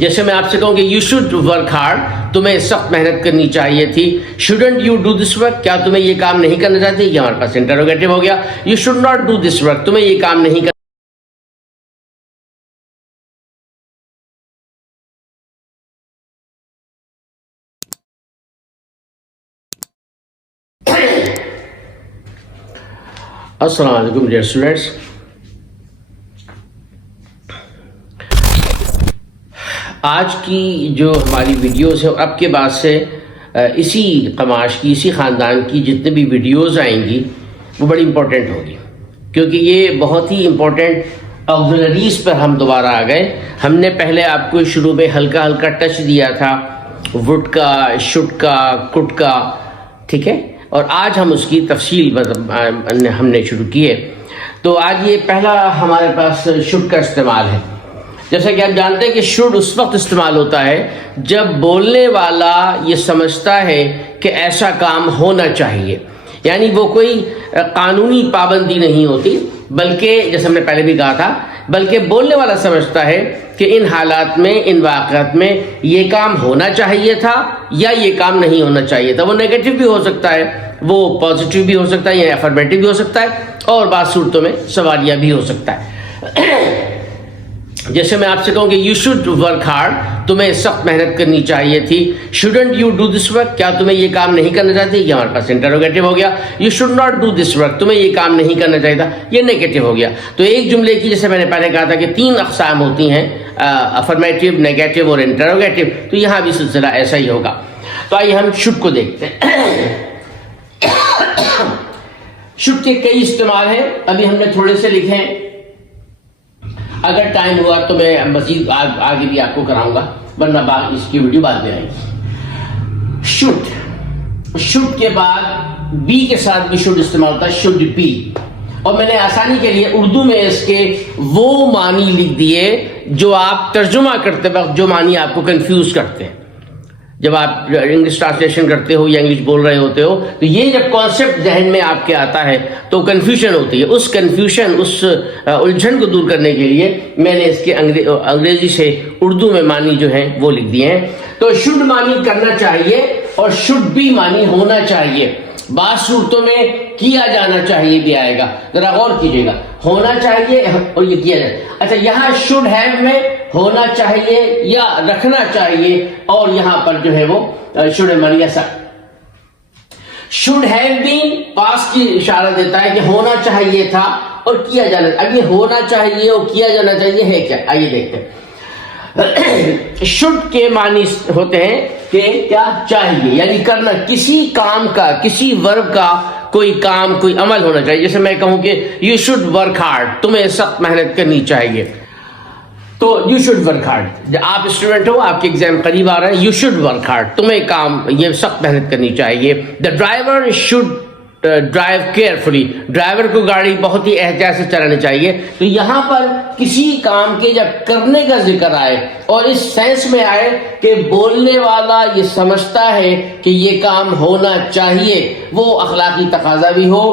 جیسے میں آپ سے کہوں کہ یو شوڈ ورک ہارڈ، تمہیں سخت محنت کرنی چاہیے تھی. Shouldn't you do this work, کیا تمہیں یہ کام نہیں کرنا چاہتے؟ یہ ہمارے پاس انٹروگیٹو ہو گیا. You should not do this work, تمہیں یہ کام نہیں کرنا. السلام علیکم ڈیئر اسٹوڈینٹس. آج کی جو ہماری ویڈیوز ہیں، اب کے بعد سے اسی قماش کی، اسی خاندان کی جتنے بھی ویڈیوز آئیں گی وہ بڑی امپورٹنٹ ہوگی، کیونکہ یہ بہت ہی امپورٹنٹ آگزیلریز پر ہم دوبارہ آ گئے. ہم نے پہلے آپ کو شروع میں ہلکا ہلکا ٹچ دیا تھا وڈ کا، شڈ کا، کٹ کا، ٹھیک ہے، اور آج ہم اس کی تفصیل ہم نے شروع کی ہے. تو آج یہ پہلا ہمارے پاس شڈ کا استعمال ہے. جیسا کہ آپ جانتے ہیں کہ شوڈ اس وقت استعمال ہوتا ہے جب بولنے والا یہ سمجھتا ہے کہ ایسا کام ہونا چاہیے. یعنی وہ کوئی قانونی پابندی نہیں ہوتی، بلکہ جیسے ہم نے پہلے بھی کہا تھا، بلکہ بولنے والا سمجھتا ہے کہ ان حالات میں، ان واقعات میں یہ کام ہونا چاہیے تھا یا یہ کام نہیں ہونا چاہیے تھا. وہ نیگیٹو بھی ہو سکتا ہے، وہ پازیٹیو بھی ہو سکتا ہے، یا افرمیٹو بھی ہو سکتا ہے، اور بعض صورتوں میں سوالیہ بھی ہو سکتا ہے. جیسے میں آپ سے کہوں کہ یو شوڈ ورک ہارڈ، تمہیں سخت محنت کرنی چاہیے تھی. Shouldn't you do this work, کیا تمہیں یہ کام نہیں کرنا چاہتے؟ یہ ہمارے پاس انٹروگیٹو ہو گیا. You should not do this work, تمہیں یہ کام نہیں کرنا چاہیے تھا، یہ نیگیٹو ہو گیا. تو ایک جملے کی، جیسے میں نے پہلے کہا تھا کہ 3 اقسام ہوتی ہیں، افرمیٹو، نیگیٹو اور انٹروگیٹو، تو یہاں بھی سلسلہ ایسا ہی ہوگا. تو آئیے ہم شوڈ کو دیکھتے ہیں. شوڈ کے کئی استعمال ہیں، ابھی ہم نے تھوڑے سے لکھے ہیں. اگر ٹائم ہوا تو میں مزید آگے بھی آپ کو کراؤں گا، ورنہ اس کی ویڈیو بعد میں آئے گی. شوڈ کے بعد بی کے ساتھ بھی شوڈ استعمال ہوتا ہے، شوڈ بی. اور میں نے آسانی کے لیے اردو میں اس کے وہ معنی لکھ دیے جو آپ ترجمہ کرتے وقت جو معنی آپ کو کنفیوز کرتے ہیں. جب آپ انگلش ٹرانسلیشن کرتے ہو یا انگلش بول رہے ہوتے ہو، تو یہ جب کانسیپٹ ذہن میں آپ کے آتا ہے تو کنفیوژن ہوتی ہے. اس کنفیوژن، اس الجھن کو دور کرنے کے لیے میں نے اس کے انگریزی سے اردو میں معنی جو ہیں وہ لکھ دیے ہیں. تو شوڈ معنی کرنا چاہیے اور شوڈ بھی معنی ہونا چاہیے. بعض صورتوں میں کیا جانا چاہیے بھی آئے گا، ذرا غور کیجیے گا. ہونا چاہیے اور یہ کیا جائے. اچھا، یہاں شوڈ ہیو میں ہونا چاہیے یا رکھنا چاہیے، اور یہاں پر جو ہے وہ شوڈ معنی ایسا. شوڈ ہیو بین پاس کی اشارہ دیتا ہے کہ ہونا چاہیے تھا اور کیا جانا. اب یہ ہونا چاہیے اور کیا جانا چاہیے ہے کیا؟ آئیے دیکھتے ہیں. شوڈ کے معنی ہوتے ہیں کہ کیا چاہیے، یعنی کرنا، کسی کام کا، کسی ورب کا کوئی کام، کوئی عمل ہونا چاہیے. جیسے میں کہوں کہ یو شوڈ ورک ہارڈ، تمہیں سخت محنت کرنی چاہیے، تو یو شوڈ ورک ہارڈ. آپ اسٹوڈنٹ ہو، آپ کے ایگزام قریب آ رہے ہیں، یو شوڈ ورک ہارڈ، تمہیں کام، یہ سخت محنت کرنی چاہیے. The driver should drive carefully, driver کو گاڑی بہت ہی احتیاط سے چلانا چاہیے. تو یہاں پر کسی کام کے جب کرنے کا ذکر آئے اور اس سینس میں آئے کہ بولنے والا یہ سمجھتا ہے کہ یہ کام ہونا چاہیے، وہ اخلاقی تقاضا بھی ہو،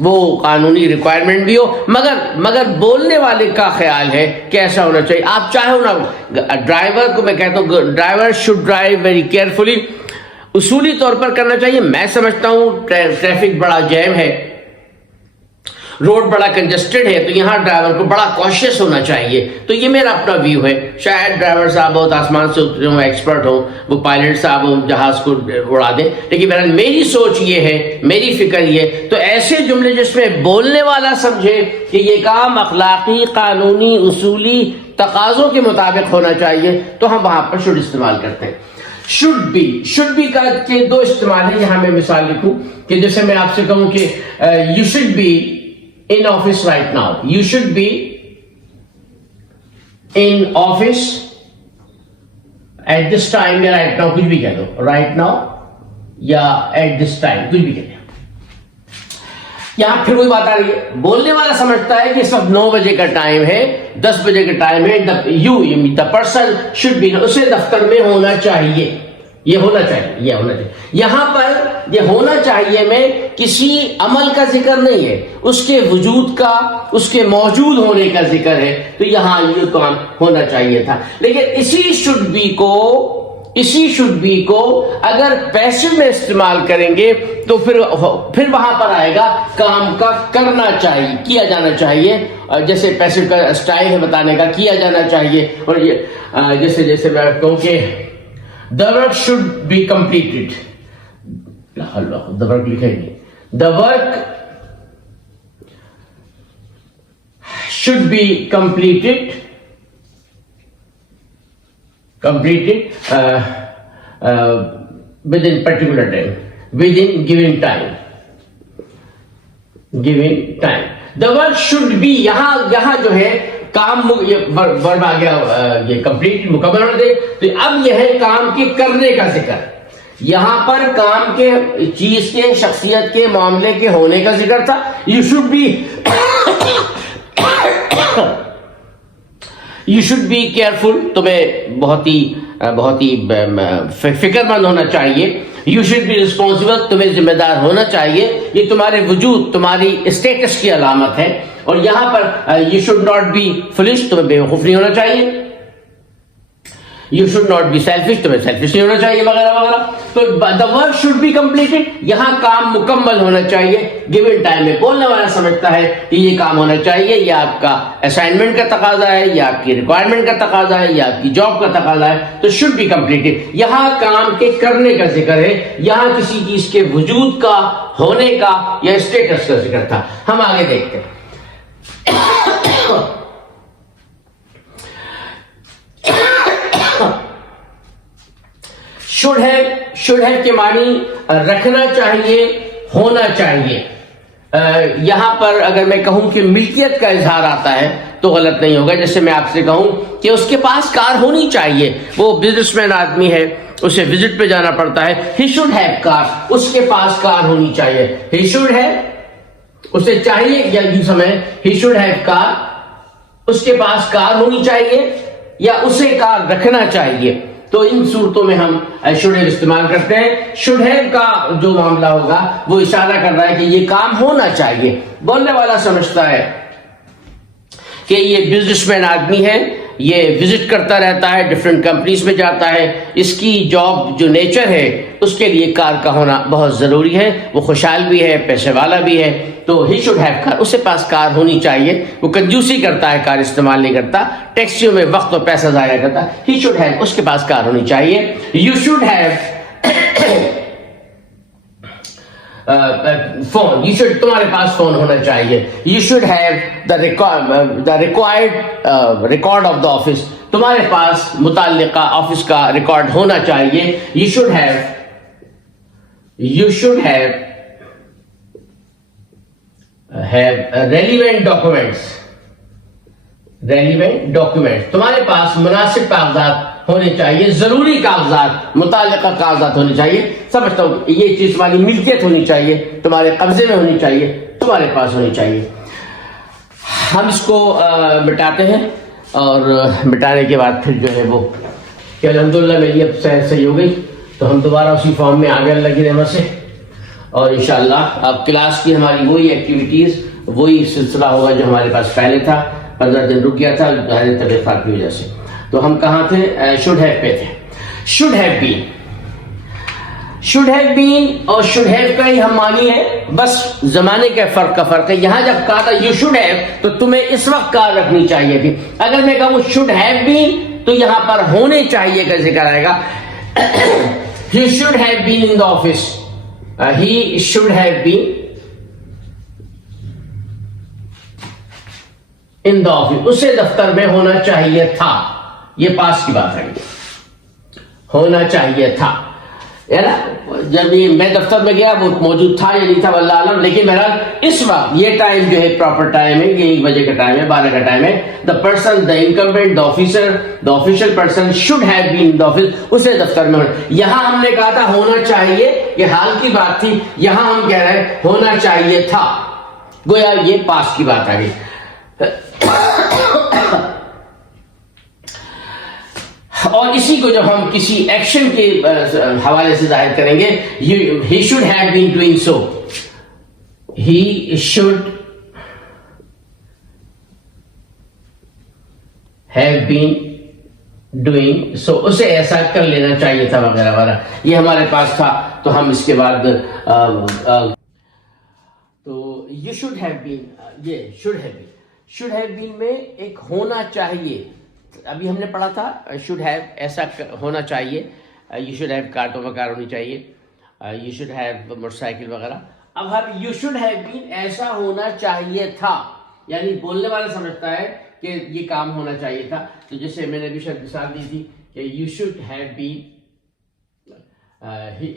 وہ قانونی ریکوائرمنٹ بھی ہو، مگر بولنے والے کا خیال ہے کہ ایسا ہونا چاہیے. آپ چاہو نہ، ڈرائیور کو میں کہتا ہوں driver should drive very carefully. اصولی طور پر کرنا چاہیے. میں سمجھتا ہوں ٹریفک بڑا جیم ہے، روڈ بڑا کنجسٹڈ ہے، تو یہاں ڈرائیور کو بڑا کوشیس ہونا چاہیے. تو یہ میرا اپنا ویو ہے. شاید ڈرائیور صاحب بہت آسمان سے اترے ہوں، ایکسپرٹ ہوں، وہ پائلٹ صاحب جہاز کو اڑا دیں، لیکن بہرحال میری سوچ یہ ہے، میری فکر یہ. تو ایسے جملے جس میں بولنے والا سمجھے کہ یہ کام اخلاقی، قانونی، اصولی تقاضوں کے مطابق ہونا چاہیے، تو ہم وہاں پر شوڈ استعمال کرتے ہیں. شوڈ بی کا کے 2 استعمال ہیں. یہاں میں مثال لکھوں کہ جیسے میں آپ سے کہوں کہ you should be in office right now. You should be in office at this time یا right now، کچھ بھی کہہ دو، right now یا at this time، کچھ بھی کہہ دو. یہاں پھر وہی بات آ رہی ہے، بولنے والا سمجھتا ہے کہ اس وقت 9 بجے کا ٹائم ہے، 10 بجے کا ٹائم ہے. the person should be، اسے دفتر میں ہونا چاہیے. یہ ہونا چاہیے، یہ ہونا چاہیے. یہاں پر یہ ہونا چاہیے میں کسی عمل کا ذکر نہیں ہے، اس کے وجود کا، اس کے موجود ہونے کا ذکر ہے. تو یہاں یہ کام ہونا چاہیے تھا. لیکن اسی should be کو اگر پیسو میں استعمال کریں گے تو پھر وہاں پر آئے گا کام کا کرنا چاہیے، کیا جانا چاہیے. جیسے پیسو کا اسٹائل ہے بتانے کا، کیا جانا چاہیے. اور یہ جیسے میں کہوں کہ the work should be completed. the work لکھیں گے. the work should be completed within particular time, within given time. the work should be یہاں جو ہے کام، یہ ورب آ گیا، یہ کمپلیٹ مکمل ہونا دے. تو اب یہ ہے کام کے کرنے کا ذکر. یہاں پر کام کے، چیز کے، شخصیت کے، معاملے کے ہونے کا ذکر تھا. یو شوڈ بی کیئرفل، تمہیں بہت ہی فکر مند ہونا چاہیے. یو شوڈ بی ریسپانسبل، تمہیں ذمہ دار ہونا چاہیے. یہ تمہارے وجود، تمہاری اسٹیٹس کی علامت ہے. اور یہاں پر you should not be foolish, تمہیں بیوقوف نہیں ہونا چاہیے. You should not be selfish, تمہیں سیلفش نہیں ہونا چاہیے، وغیرہ وغیرہ. تو the work should be completed, یہاں کام مکمل ہونا چاہیے گیون ٹائم میں. بولنے والا سمجھتا ہے کہ یہ کام ہونا چاہیے، یہ آپ کا اسائنمنٹ کا تقاضا ہے، یا آپ کی ریکوائرمنٹ کا تقاضا ہے، یا آپ کی جاب کا تقاضا ہے. تو شوڈ بی کمپلیٹڈ، یہاں کام کے کرنے کا ذکر ہے، یہاں کسی چیز کے وجود کا، ہونے کا یا اسٹیٹس کا ذکر تھا. ہم آگے دیکھتے ہیں. should have کے معنی رکھنا چاہیے، ہونا چاہیے. یہاں پر اگر میں کہوں کہ ملکیت کا اظہار آتا ہے تو غلط نہیں ہوگا. جیسے میں آپ سے کہوں کہ اس کے پاس کار ہونی چاہیے، وہ بزنس مین آدمی ہے، اسے وزٹ پہ جانا پڑتا ہے. he should have car، اس کے پاس کار ہونی چاہیے. he should have، اسے چاہیے، یا یوں سمجھیں he should have car، اس کے پاس کار ہونی چاہیے یا اسے کار رکھنا چاہیے. تو ان صورتوں میں ہم should have استعمال کرتے ہیں. should have کا جو معاملہ ہوگا وہ اشارہ کر رہا ہے کہ یہ کام ہونا چاہیے. بولنے والا سمجھتا ہے کہ یہ بزنس مین آدمی ہے، یہ وزٹ کرتا رہتا ہے، ڈفرینٹ کمپنیز میں جاتا ہے، اس کی جاب جو نیچر ہے اس کے لیے کار کا ہونا بہت ضروری ہے. وہ خوشحال بھی ہے، پیسے والا بھی ہے. تو he should have car، اس کے پاس کار ہونی چاہیے. وہ کنجوسی کرتا ہے، کار استعمال نہیں کرتا، ٹیکسیوں میں وقت اور پیسہ ضائع کرتا. he should have، اس کے پاس کار ہونی چاہیے. you should have phone, you should، تمہارے پاس فون ہونا چاہیے. you should have the required record of the office، تمہارے پاس متعلقہ آفس کا ریکارڈ ہونا چاہیے. you should have relevant documents، تمہارے پاس مناسب کاغذات ہونے چاہیے، ضروری کاغذات، متعلقہ کاغذات ہونے چاہیے. سمجھتا ہوں یہ چیز تمہاری ملکیت ہونی چاہیے، تمہارے قبضے میں ہونی چاہیے، تمہارے پاس ہونی چاہیے. ہم اس کو مٹاتے ہیں، اور مٹانے کے بعد پھر جو ہے وہ کہ الحمدللہ میری اب صحیح ہو گئی. تو ہم دوبارہ اسی فارم میں آگے اللہ کی رحمت سے، اور انشاءاللہ اب کلاس کی ہماری وہی ایکٹیویٹیز، وہی سلسلہ ہوگا جو ہمارے پاس پہلے تھا. 15 دن رک گیا تھا طبیعت خراب کی وجہ سے. تو ہم کہاں تھے؟ should have پہ تھے. should have been اور should have کا ہی ہم معنی ہے، بس زمانے کے فرق ہے. یہاں جب کہا تھا you should have تو تمہیں اس وقت کار رکھنی چاہیے تھی. اگر میں کہوں should have been تو یہاں پر ہونے چاہیے کا ذکر آئے گا. he should have been in the office، he should have been in the office، اسے دفتر میں ہونا چاہیے تھا. یہ پاس کی بات ہے، ہونا چاہیے تھا. جب میں دفتر میں گیا وہ موجود تھا یا نہیں تھا واللہ عالم، لیکن بہرحال اس وقت یہ ٹائم جو ہے پراپر ٹائم ہے، یہ 1 بجے کا ٹائم ہے، 12 کا ٹائم ہے. The person, the incumbent, the officer, the official person should have been in the office, اسے دفتر میں ہونا. یہاں ہم نے کہا تھا ہونا چاہیے، یہ حال کی بات تھی. یہاں ہم کہہ رہے ہیں ہونا چاہیے تھا، گویا یہ پاس کی بات آ گئی. اور اسی کو جب ہم کسی ایکشن کے حوالے سے ظاہر کریں گے, he should have been doing so, he should have been doing so, اسے ایسا کر لینا چاہیے تھا وغیرہ وغیرہ. یہ ہمارے پاس تھا. تو ہم اس کے بعد تو you should have been, یہ should have been میں ایک ہونا چاہیے. ابھی ہم نے پڑھا تھا should have ایسا ہونا چاہیے, you should have کار تو کار ہونی چاہیے, you should have motor cycle وغیرہ. اب ہم you should have been ایسا ہونا چاہیے تھا, یعنی بولنے والا سمجھتا ہے کہ یہ کام ہونا چاہیے تھا. تو جیسے میں نے ابھی شاید مثال دی تھی کہ you should have been,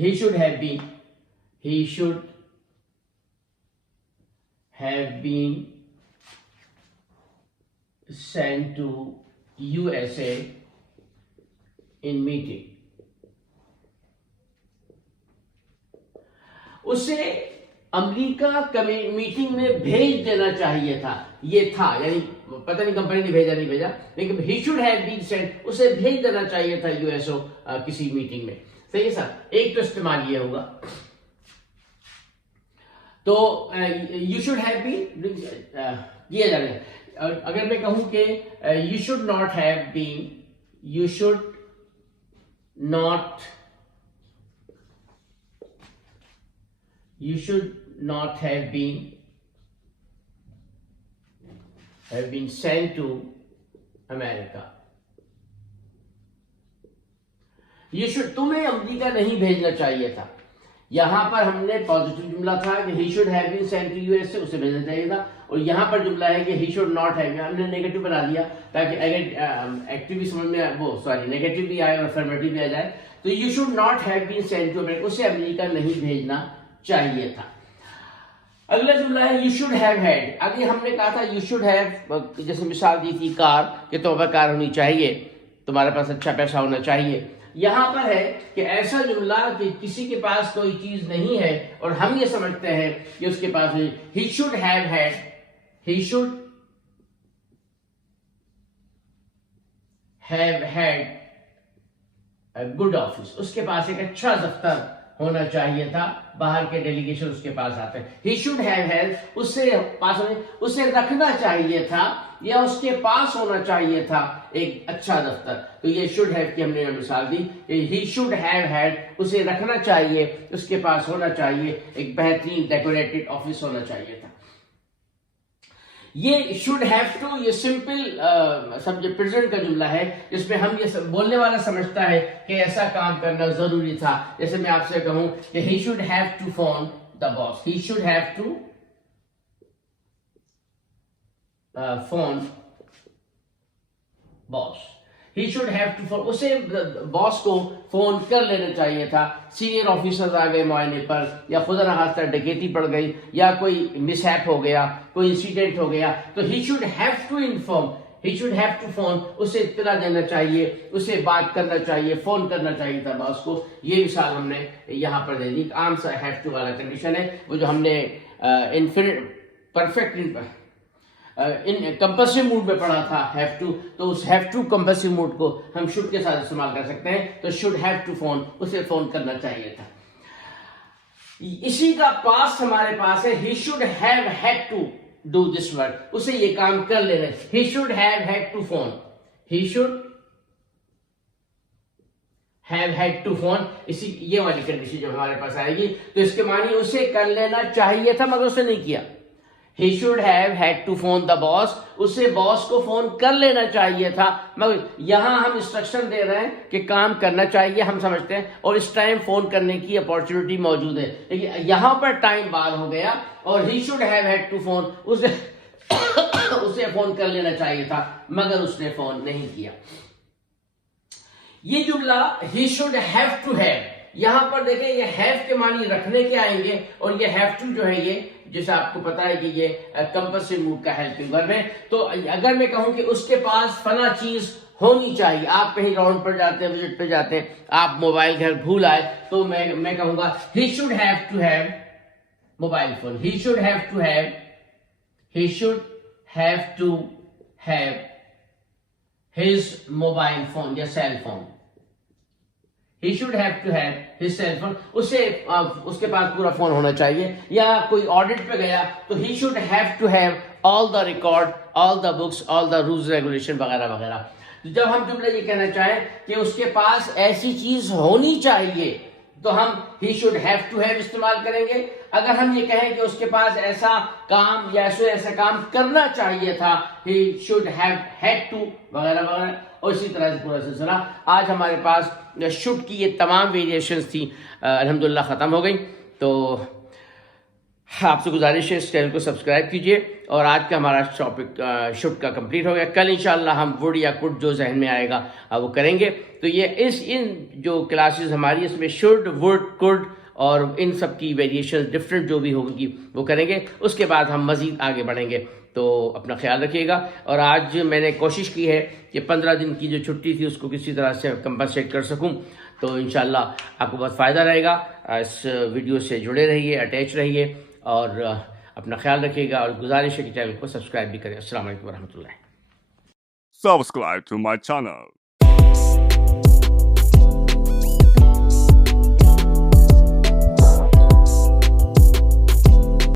he should have been sent to USA in meeting. اسے امریکہ میٹنگ میں بھیج دینا چاہیے تھا. یہ تھا یعنی پتہ نہیں کمپنی نے بھیجا نہیں بھیجا, لیکن he should have been sent, اسے بھیج دینا چاہیے تھا USA کسی میٹنگ میں. صحیح ہے سر, ایک تو استعمال یہ ہوگا. تو you should have been کیا جا رہا ہے. اگر میں کہوں کہ you should not have been, you should not have been sent to America. You should, تمہیں امریکہ نہیں بھیجنا چاہیے تھا. یہاں پر ہم نے پازیٹیو جملہ تھا کہ he should have been sent to USA, اسے بھیجنا چاہیے تھا. اور یہاں پر جملہ ہے کہ he should not have, ہم نے نیگیٹو بنا دیا تاکہ ایکٹیو بھی سمجھ میں نیگیٹو بھی آئے اور افرمیٹو بھی آ جائے. تو you should not have been sent to America, اسے امریکہ نہیں بھیجنا چاہیے تھا. اگلا جملہ ہے you should have had. ابھی ہم نے کہا تھا you should have, جیسے مثال دی تھی کار, کہ تمہیں کار ہونی چاہیے, تمہارے پاس اچھا پیسہ ہونا چاہیے. یہاں پر ہے کہ ایسا جملہ کہ کسی کے پاس کوئی چیز نہیں ہے اور ہم یہ سمجھتے ہیں کہ اس کے پاس نہیں. he should have had a good office, اس کے پاس ایک اچھا دفتر ہونا چاہیے تھا. باہر کے ڈیلیگیشن اس کے پاس آتے ہیں. he should have had, اسے رکھنا چاہیے تھا یا اس کے پاس ہونا چاہیے تھا ایک اچھا دفتر. تو یہ should have کی ہم نے مثال دی کہ he should have had, اسے رکھنا چاہیے, اس کے پاس ہونا چاہیے ایک بہترین ڈیکوریٹڈ آفس ہونا چاہیے تھا. یہ should have to, یہ سمپل سبجیکٹ پریزنٹ کا جملہ ہے جس میں ہم یہ بولنے والا سمجھتا ہے کہ ایسا کام کرنا ضروری تھا. جیسے میں آپ سے کہوں کہ he should have to phone the boss, he should have to phone boss, he should have to phone, اسے باس کو فون کر لینا چاہیے تھا. سینئر آفیسرز آ گئے معائنے پر, یا خدا نخواستہ ڈکیتی پڑ گئی, یا کوئی مس ہیپ ہو گیا, کوئی انسیڈنٹ ہو گیا, تو he should have to inform, he should have to phone, اسے اطلاع دینا چاہیے, اسے بات کرنا چاہیے, فون کرنا چاہیے تھا باس کو. یہ مثال ہم نے یہاں پر دے دی. عام سا have to والا کنڈیشن ہے, وہ جو ہم نے پرفیکٹ کمپلسری موڈ میں پڑھا تھا have to, تو اس have to کمپلسری موڈ کو ہم should کے ساتھ استعمال کر سکتے ہیں. تو should have to phone, اسے فون کرنا چاہیے تھا. اسی کا پاسٹ ہمارے پاس ہے he should have had to do this work, اسے یہ کام کر لینا. he should have had to phone, he should have had to phone, اسی یہ والی کنڈیشن جو ہمارے پاس آئے گی تو اس کے معنی اسے کر لینا چاہیے تھا مگر اسے نہیں کیا. he should have had to phone the boss, اسے باس کو فون کر لینا چاہیے تھا مگر یہاں ہم انسٹرکشن دے رہے ہیں کہ کام کرنا چاہیے ہم سمجھتے ہیں, اور اس ٹائم فون کرنے کی اپارچونیٹی موجود ہے, لیکن یہاں پر ٹائم بعد ہو گیا اور he should have had to phone, اسے فون کر لینا چاہیے تھا مگر اس نے فون نہیں کیا. یہ جملہ he should have to have, یہاں پر دیکھیں یہ have کے معنی رکھنے کے آئیں گے, اور یہ have to جو ہے یہ جیسے آپ کو پتا ہے کہ یہ کمپلسری موڈ کا ہیلپنگ ورب ہے. تو اگر میں کہوں کہ اس کے پاس فلاں چیز ہونی چاہیے, آپ کہیں راؤنڈ پر جاتے ہیں, وزٹ پہ جاتے ہیں, آپ موبائل گھر بھول آئے, تو میں کہوں گا he should have to have mobile phone, he should have to have his mobile phone یا cell phone. He should have to have his cell phone. اس کے پاس پورا فون ہونا چاہیے. یا کوئی آڈٹ پہ گیا تو he should have to have all the record, all the books, all the rules, regulation وغیرہ وغیرہ. جب ہم جملہ یہ کہنا چاہیں کہ اس کے پاس ایسی چیز ہونی چاہیے تو ہم he should have to have استعمال کریں گے. اگر ہم یہ کہیں کہ اس کے پاس ایسا کام یا ایسا کام کرنا چاہیے تھا he should have had to وغیرہ وغیرہ. اور اسی طرح سے پورا سلسلہ. آج ہمارے پاس should کی یہ تمام ویریشنز تھی الحمدللہ ختم ہو گئی. تو آپ سے گزارش ہے اس چینل کو سبسکرائب کیجئے. اور آج کا ہمارا ٹاپک شوڈ کا کمپلیٹ ہو گیا. کل انشاءاللہ ہم وڈ یا کڈ جو ذہن میں آئے گا وہ کریں گے. تو یہ ان جو کلاسز ہماری اس میں شوڈ, وڈ, کڈ اور ان سب کی ویریشن ڈفرینٹ جو بھی ہوگی وہ کریں گے. اس کے بعد ہم مزید آگے بڑھیں گے. تو اپنا خیال رکھیے گا. اور آج میں نے کوشش کی ہے کہ 15 دن کی جو چھٹی تھی اس کو کسی طرح سے کمپنسیٹ کر سکوں. تو انشاءاللہ آپ کو بہت فائدہ رہے گا. اس ویڈیو سے جڑے رہیے, اٹیچ رہیے اور اپنا خیال رکھیے گا. اور گزارش ہے کہ چینل کو سبسکرائب بھی کریں. السلام علیکم ورحمۃ اللہ. Subscribe to my channel.